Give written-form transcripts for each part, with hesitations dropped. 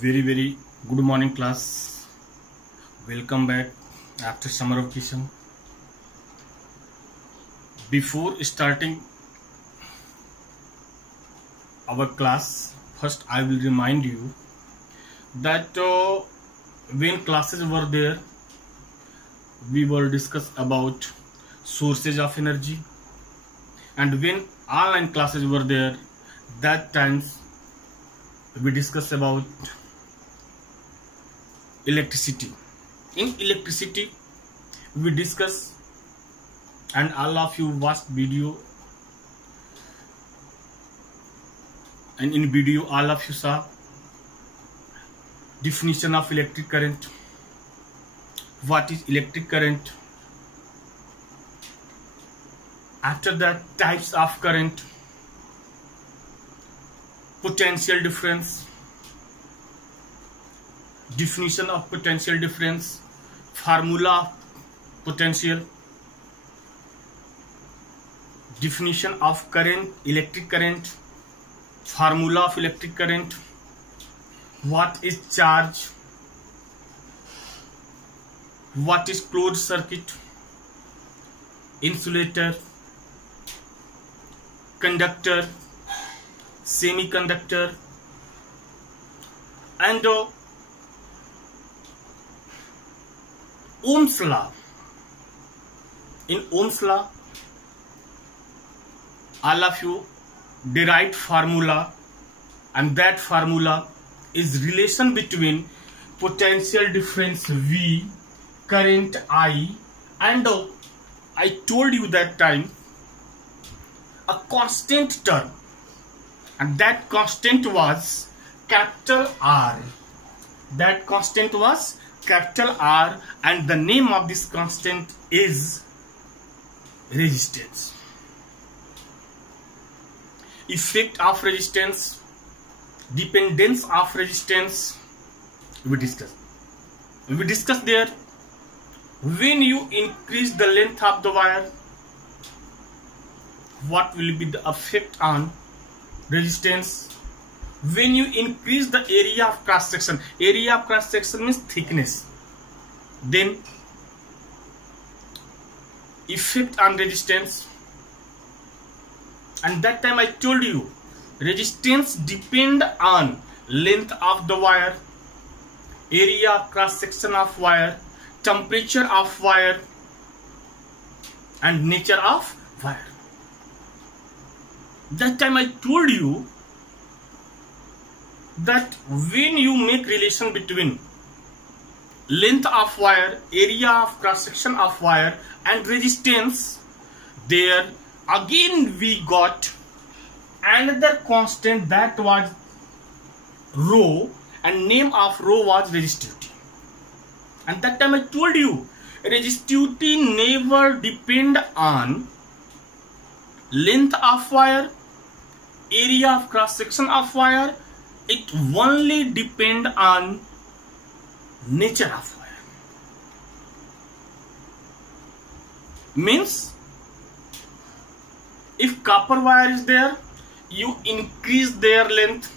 Very good morning, class. Welcome back after summer vacation. Before starting our class, first I will remind you that when classes were there, we will discuss about sources of energy, and when online classes were there, that times we discuss about electricity. In electricity we discuss, and all of you watched video, and in video all of you saw definition of electric current, what is electric current, after that types of current, potential difference, definition of potential difference, formula of potential, definition of current, electric current, formula of electric current, what is charge, what is closed circuit, insulator, conductor, semiconductor, and Ohm's law. In Ohm's law, all of you derived formula, and that formula is relation between potential difference V, current I, and I told you that time a constant term, and that constant was capital R. That constant was capital R, and the name of this constant is resistance. Effect of resistance, dependence of resistance, we discussed there. When you increase the length of the wire, what will be the effect on resistance? When you increase the area of cross section means thickness, then effect on resistance. And that time I told you resistance depend on length of the wire, area of cross section of wire, temperature of wire, and nature of wire. That time I told you that when you make relation between length of wire, area of cross section of wire, and resistance, there again we got another constant, that was rho, and name of rho was resistivity. And that time I told you resistivity never depend on length of wire, area of cross section of wire, it only depend on nature of wire. Means if copper wire is there, you increase their length,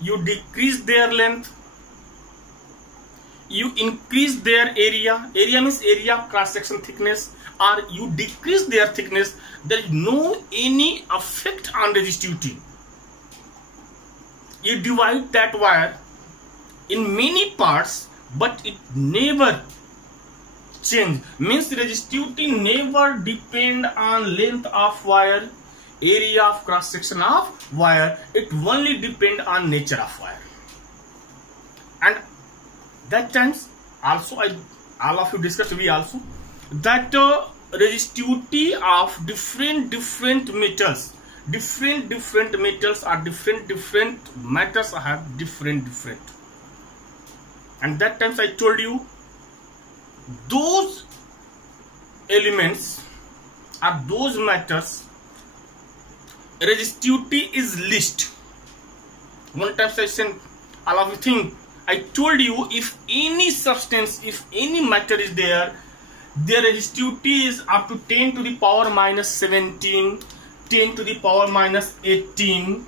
you decrease their length, you increase their area means area of cross section thickness, or you decrease their thickness, there is no any effect on resistivity. You divide that wire in many parts, but it never change. Means resistivity never depend on length of wire, area of cross section of wire, it only depend on nature of wire. And that times also all of you discussed, we also, that resistivity of different metals, different metals or different matters have different, and that times I told you those elements or those matters resistivity is least. One time I said, all of you think, I told you if any substance, if any matter is there, their resistivity is up to 10 to the power minus 17, 10 to the power minus 18,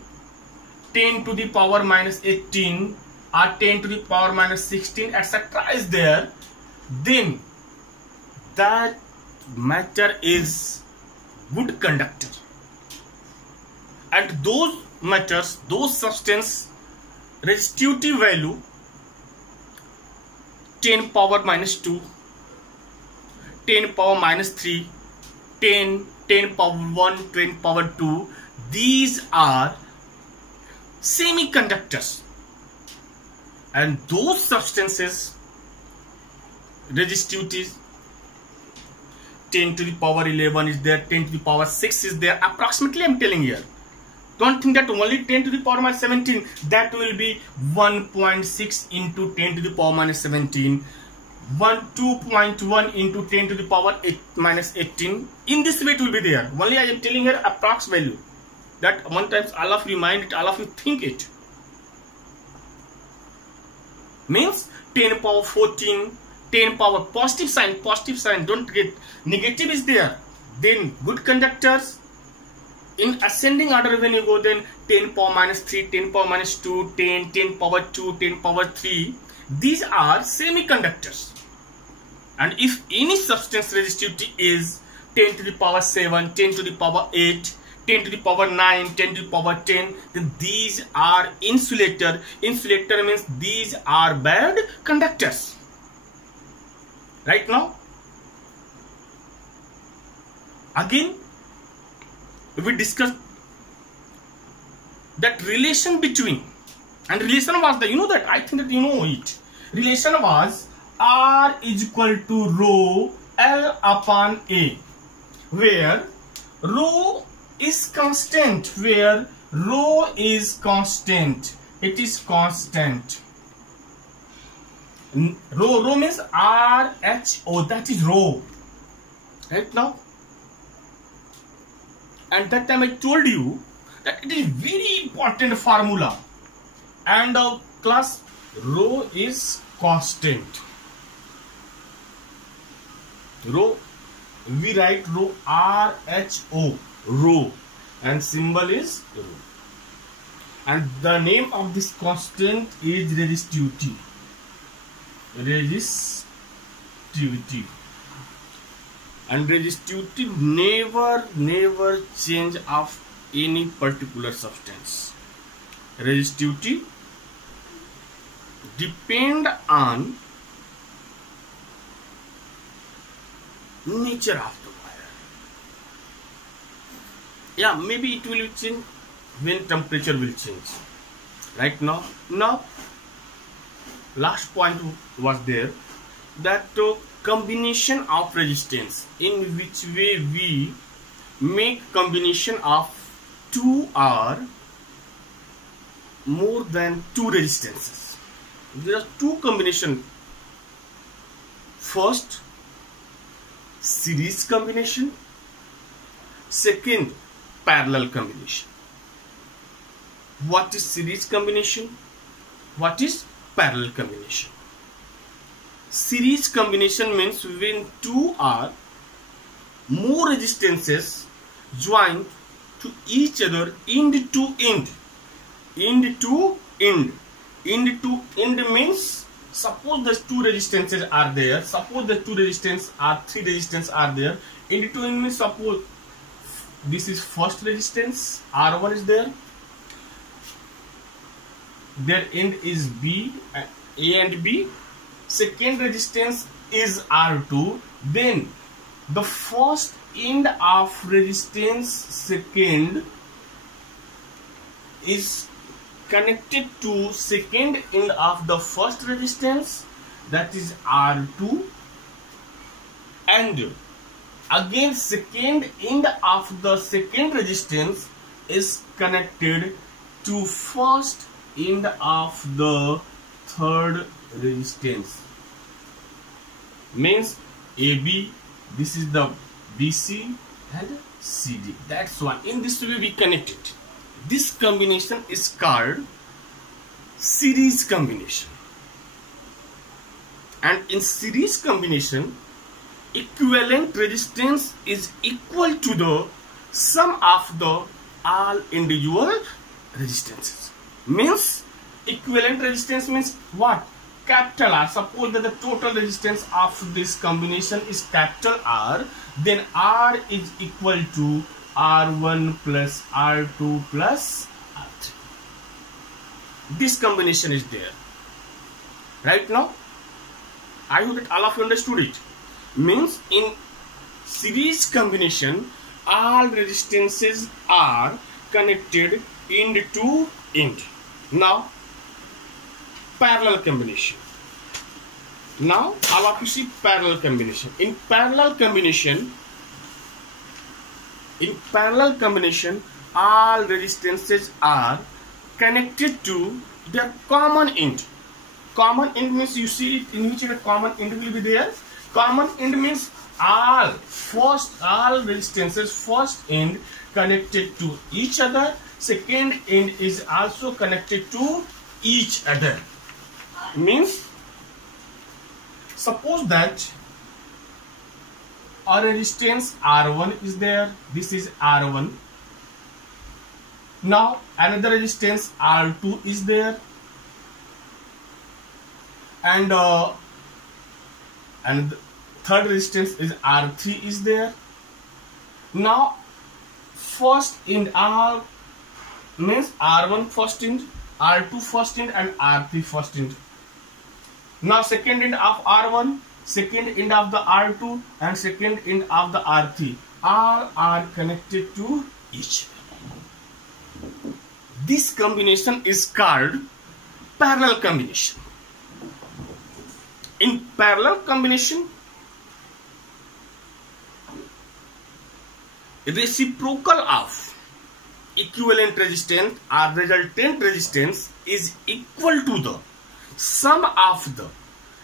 10 to the power minus 18, or 10 to the power minus 16 etc. is there, then that matter is good conductor, and those matters, those substance resistivity value 10 power minus 2, 10 power minus 3, 10 power 1, 10 power 2, these are semiconductors, and those substances resistivity 10 to the power 11 is there, 10 to the power 6 is there, approximately I'm telling here. Don't think that only 10 to the power minus 17, that will be 1.6 into 10 to the power minus 17, 2.1 into 10 to the power minus 18. In this way it will be there. Only I am telling here approx value. That one times all of you mind it, all of you think it. Means 10 power 14, 10 power positive sign, don't get negative is there. Then good conductors. In ascending order when you go, then 10 power minus 3, 10 power minus 2, 10 power 2, 10 power 3. These are semiconductors. And if any substance resistivity is 10 to the power 7, 10 to the power 8, 10 to the power 9, 10 to the power 10, then these are insulator. Insulator means these are bad conductors. Right now, again, we discussed that relation between, and relation was the, you know that, I think that you know it. Relation was R is equal to rho L upon A, where rho is constant, where rho is constant. It is constant. Rho means RHO, that is rho. Right now? And that time I told you that it is very important formula, and class rho is constant. Rho, we write rho RHO, rho, and symbol is rho. And the name of this constant is resistivity. Resistivity. And resistivity never change of any particular substance. Resistivity depend on nature of the wire. Yeah, maybe it will change when temperature will change. Right now, last point was there, that combination of resistance, in which way we make combination of two or more than two resistances. There are two combination. First, series combination. Second, parallel combination. What is series combination? What is parallel combination? Series combination means when two or more resistances join to each other end to end. End to end. End to end means, suppose the two resistances are there. Suppose the two resistance or three resistance are there. End to end means, suppose this is first resistance, R1 is there. Their end is B, A and B. Second resistance is R2. Then the first end of resistance second is connected to second end of the first resistance, that is R2, and again second end of the second resistance is connected to first end of the third resistance. Means AB, this is the BC and CD. That's why in this way we connect it. This combination is called series combination. And in series combination, equivalent resistance is equal to the sum of the all individual resistances. Means Equivalent resistance means what? Capital R. Suppose that the total resistance of this combination is capital R, then R is equal to R1 plus R2 plus R3. This combination is there. Right now, I hope that all of you understood it. Means in series combination, all resistances are connected end to end. Now, parallel combination. Now, all of you see parallel combination. In parallel combination, all resistances are connected to their common end. Common end means you see it in which a common end will be there. Common end means all resistances first end connected to each other. Second end is also connected to each other. Means suppose that a resistance R1 is there. This is R1. Now another resistance R2 is there, and the third resistance is R3 is there. Now first end R means R1 first end, R2 first end, and R3 first end. Now second end of R1, second end of the R2, and second end of the R3, all are connected to each other. This combination is called parallel combination. In parallel combination, reciprocal of equivalent resistance or resultant resistance is equal to the sum of the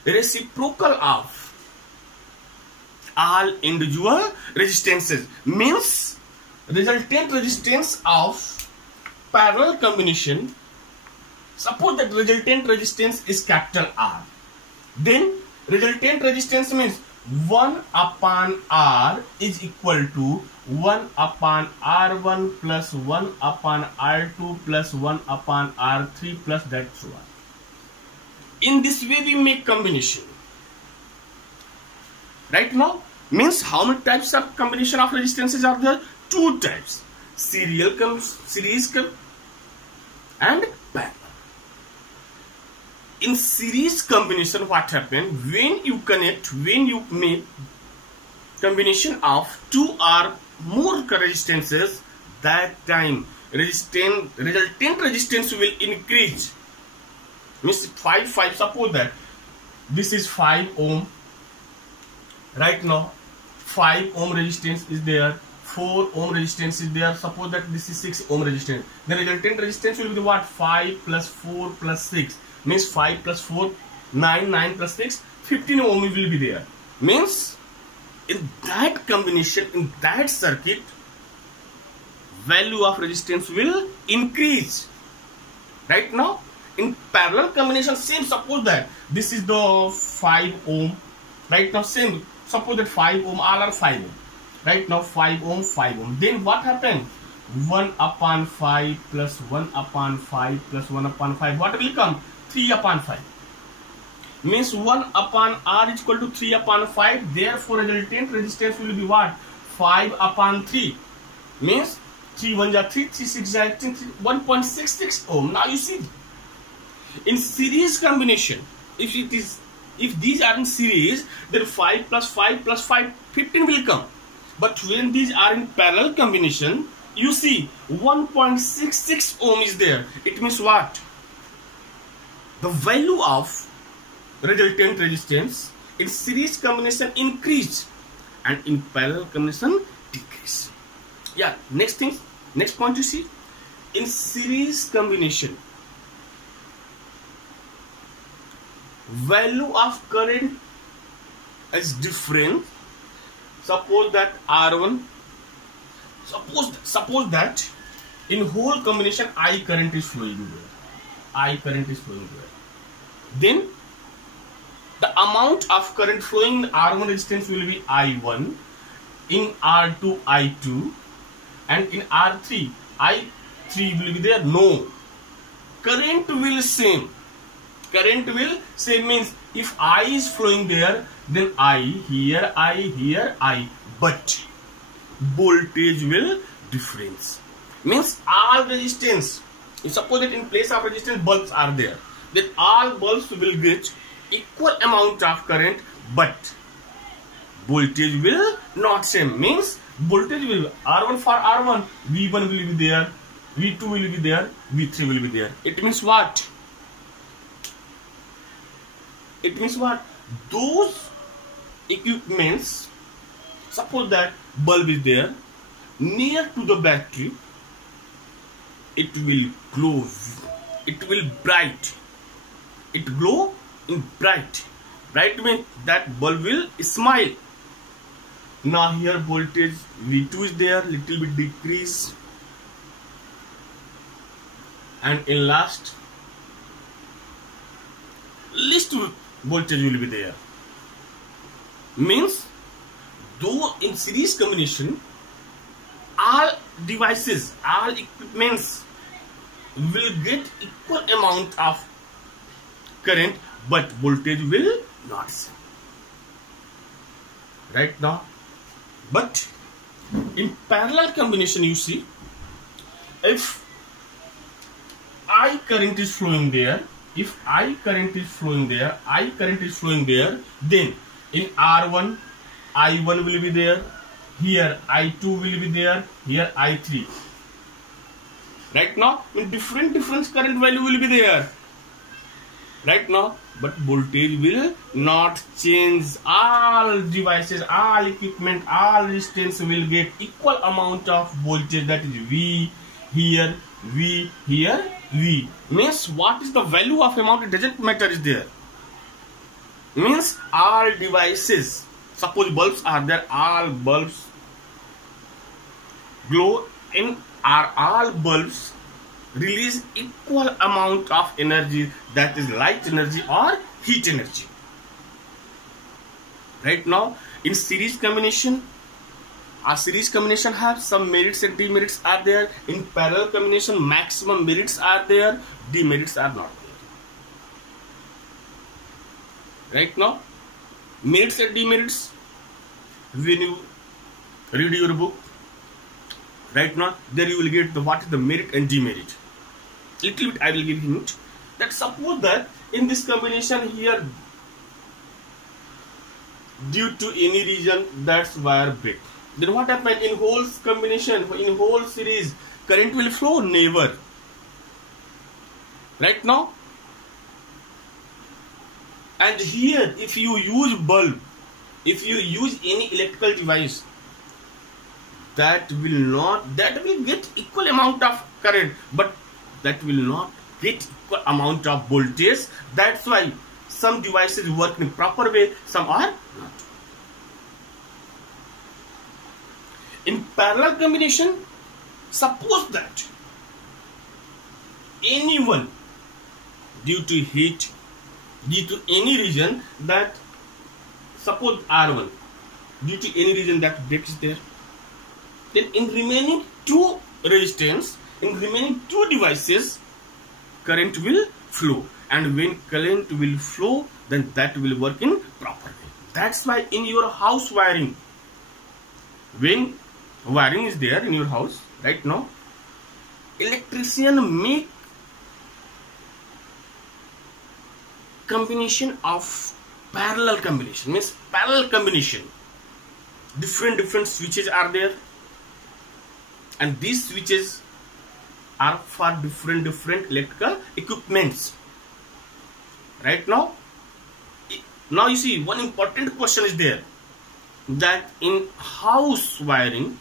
reciprocal of all individual resistances. Means resultant resistance of parallel combination, suppose that resultant resistance is capital R, then resultant resistance means 1 upon R is equal to 1 upon R1 plus 1 upon R2 plus 1 upon R3 plus that so on. In this way we make combination. Right now, means how many types of combination of resistances are there? Two types. Series and parallel. In series combination, what happens when you make combination of two or more resistances, that time resultant resistance will increase. Means 5. Suppose that this is 5 ohm. Right now 5 ohm resistance is there, 4 ohm resistance is there. Suppose that this is 6 ohm resistance. The resultant resistance will be what? 5 plus 4 plus 6. Means 5 plus 4, 9, 9 plus 6, 15 ohm will be there. Means in that combination, in that circuit, value of resistance will increase. Right now, in parallel combination, same. Suppose that this is the 5 ohm. Right now, same. Suppose that 5 ohm, all are 5 ohm. Right now, 5 ohm, 5 ohm. Then what happened? 1 upon 5 plus 1 upon 5 plus 1 upon 5. What will come? 3 upon 5. Means 1 upon R is equal to 3 upon 5. Therefore, resultant resistance will be what? 5 upon 3. Means 3 1 is 3, 3 6 is 18, 1.66 ohm. Now you see, in series combination, if these are in series, then 5 plus 5 plus 5, 15 will come. But when these are in parallel combination, you see 1.66 ohm is there. It means what? The value of resultant resistance in series combination increase and in parallel combination decrease. Yeah, next point you see, in series combination, value of current is different. Suppose that R1, suppose that in whole combination I current is flowing there. Then the amount of current flowing in R1 resistance will be I1, in R2 I2, and in R3 I3 will be there no. current will same. Current will same means if I is flowing there, then I here, I. But voltage will difference. Means all resistance. You suppose that in place of resistance bulbs are there. Then all bulbs will get equal amount of current, but voltage will not same. Means voltage will R1 for R1, V1 will be there, V2 will be there, V3 will be there. It means what? It means what? Those equipments, suppose that bulb is there near to the battery, it will glow, it will bright, it glow in bright. Bright means that bulb will smile. Now here voltage V2 is there, little bit decrease, and in last least voltage will be there. Means though in series combination all devices, all equipments will get equal amount of current, but voltage will not same. Right now, but in parallel combination, you see, if I current is flowing there, if I current is flowing there, I current is flowing there, then in R1 I1 will be there, here I2 will be there, here I3. Right now, in different current value will be there. Right now, but voltage will not change. All devices, all equipment, all resistance will get equal amount of voltage, that is V here, V here, V. Means what is the value of amount, it doesn't matter is there. Means all devices, suppose bulbs are there, all bulbs glow in, are all bulbs release equal amount of energy, that is light energy or heat energy. Right now, in series combination, a series combination have some merits and demerits are there. In parallel combination, maximum merits are there, demerits are not there. Right now, merits and demerits, when you read your book, right now, there you will get the what is the merit and demerit. Little bit I will give hint. That suppose that in this combination here, due to any reason that's wire break, then what happens in whole combination, in whole series, current will flow? Never. Right now, and here if you use bulb, if you use any electrical device, that will get equal amount of current, but that will not get equal amount of voltage. That's why some devices work in proper way, some are not. In parallel combination, suppose that anyone due to heat, due to any reason, that suppose R1 due to any reason that break is there, then in remaining two resistance, in remaining two devices, current will flow, and when current will flow, then that will work in proper way. That's why in your house wiring, when wiring is there in your house, right now, electrician make combination of parallel combination. Means parallel combination, different switches are there, and these switches are for different electrical equipments. Right now, you see one important question is there, that in house wiring,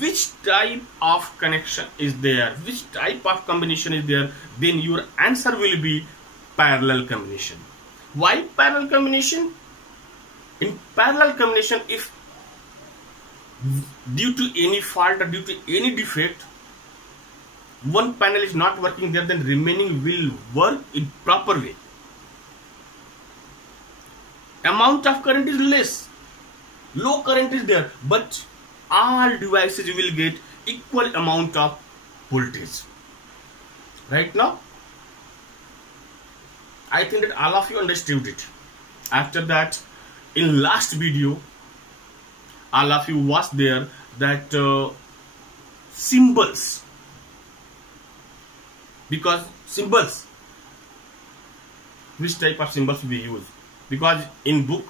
which type of connection is there, which type of combination is there, then your answer will be parallel combination. Why parallel combination? In parallel combination, if due to any fault or due to any defect, one panel is not working there, then remaining will work in proper way. Amount of current is less, low current is there, but all devices will get equal amount of voltage. Right now, I think that all of you understood it. After that, in last video, all of you was there that symbols, because symbols, which type of symbols we use, because in book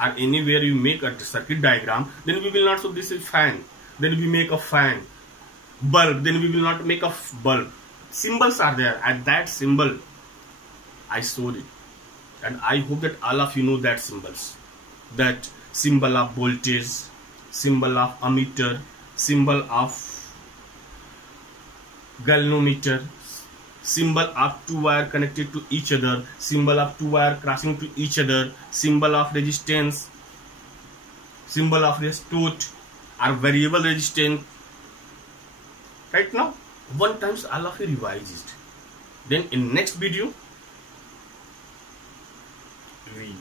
or anywhere you make a circuit diagram, then we will not show this is fan, then we make a fan, bulb, then we will not make a bulb. Symbols are there, and that symbol I showed it, and I hope that all of you know that symbols. That symbol of voltage, symbol of ammeter, symbol of galvanometer, symbol of two wire connected to each other, symbol of two wire crossing to each other, symbol of resistance, symbol of resistance or variable resistance. Right now, one times all of you revised. Then in next video, we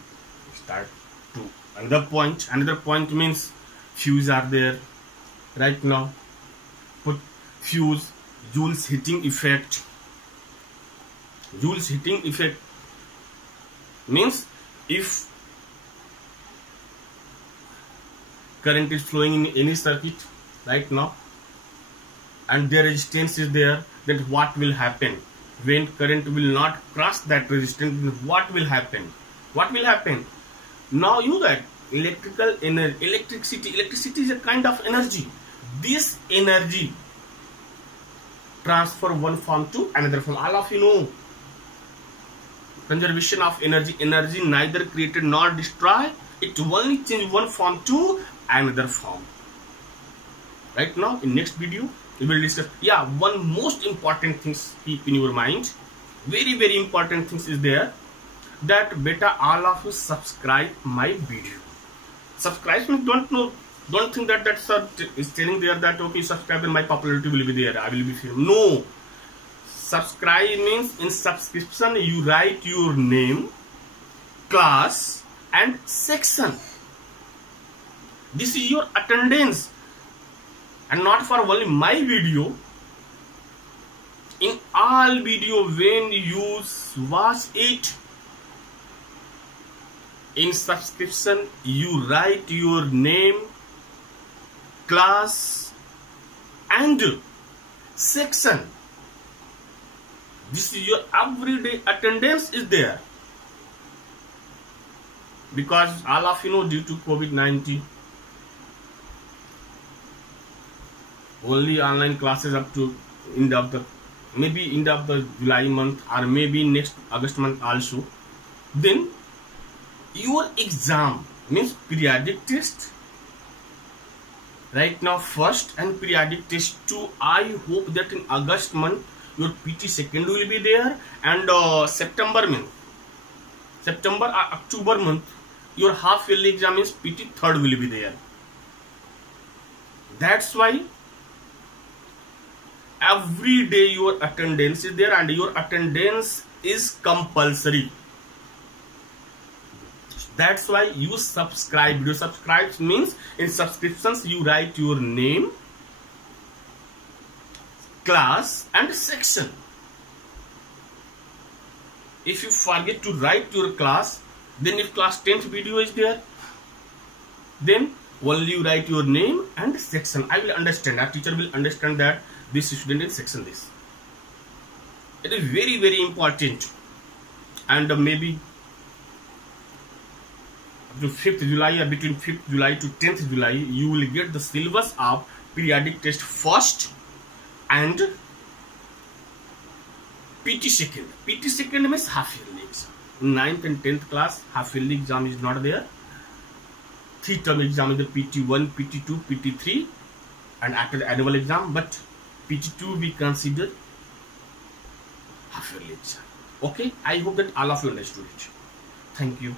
start to another point. Another point means fuse are there. Right now, put fuse, Joule's heating effect. Joule's heating effect means if current is flowing in any circuit right now and their resistance is there, then what will happen? When current will not cross that resistance, what will happen? What will happen? Now you know that electricity is a kind of energy. This energy transfer one form to another form. All of you know conservation of energy. Energy neither created nor destroyed. It only change one form to another form. Right now, in next video, we will discuss. Yeah, one most important things keep in your mind. Very, very important things is there. That beta all of you subscribe my video. Subscribe means don't think that that's is telling there that okay, subscribe and my popularity will be there. I will be famous. No. Subscribe means in subscription you write your name, class and section. This is your attendance, and not for only my video. In all video when you watch it, in subscription you write your name, class and section. This is your everyday attendance is there. Because all of you know, due to COVID-19, only online classes up to end of the July month or maybe next August month also. Then your exam means periodic test. Right now first and periodic test 2. I hope that in August month your PT second will be there, and September or October month your half yearly exam is PT third will be there. That's why every day your attendance is there, and your attendance is compulsory. That's why you subscribe. Video subscribe means in subscriptions you write your name, class and section. If you forget to write your class, then if class 10th video is there, then only you write your name and section. I will understand, our teacher will understand that this student is section this. It is very, very important. And maybe to 5th July or between 5th July to 10th July, you will get the syllabus of periodic test first and PT second. PT second means half yearly exam. In 9th and 10th class, half yearly exam is not there. 3-term exam is the PT1, PT2, PT3, and after the annual exam. But PT2 we consider half yearly exam. Okay, I hope that all of you understood it. Thank you.